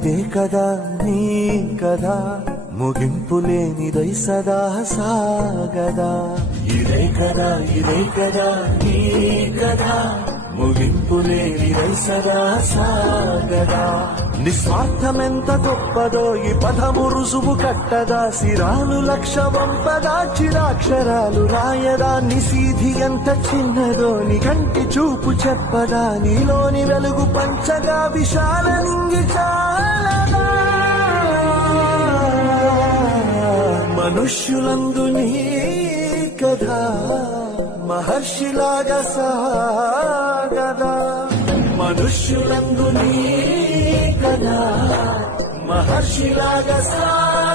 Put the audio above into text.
ఇదే కదా నీ కదా ముగింపు లేనిదై సదా సాగదా ఇదే కదా నీ కదా ముగింపు లేనిదై సదా సాగదా నిస్వార్థమెంత గొప్పదో ఈ పదము రుజువు కట్టదా సిరాలు లక్ష వంపదా చిరాక్షరాలు రాయదా నిశీధి ఎంత చిన్నదో నీ కంటి చూపు చెప్పదా నీలోని వెలుగు పంచగా విశాల నింగి చాలదా మనుష్యులందు నీ కథ మహర్షిలాగా సాగదా మనుష్యులందు నీ కథ మహర్షిలాగా సాగదా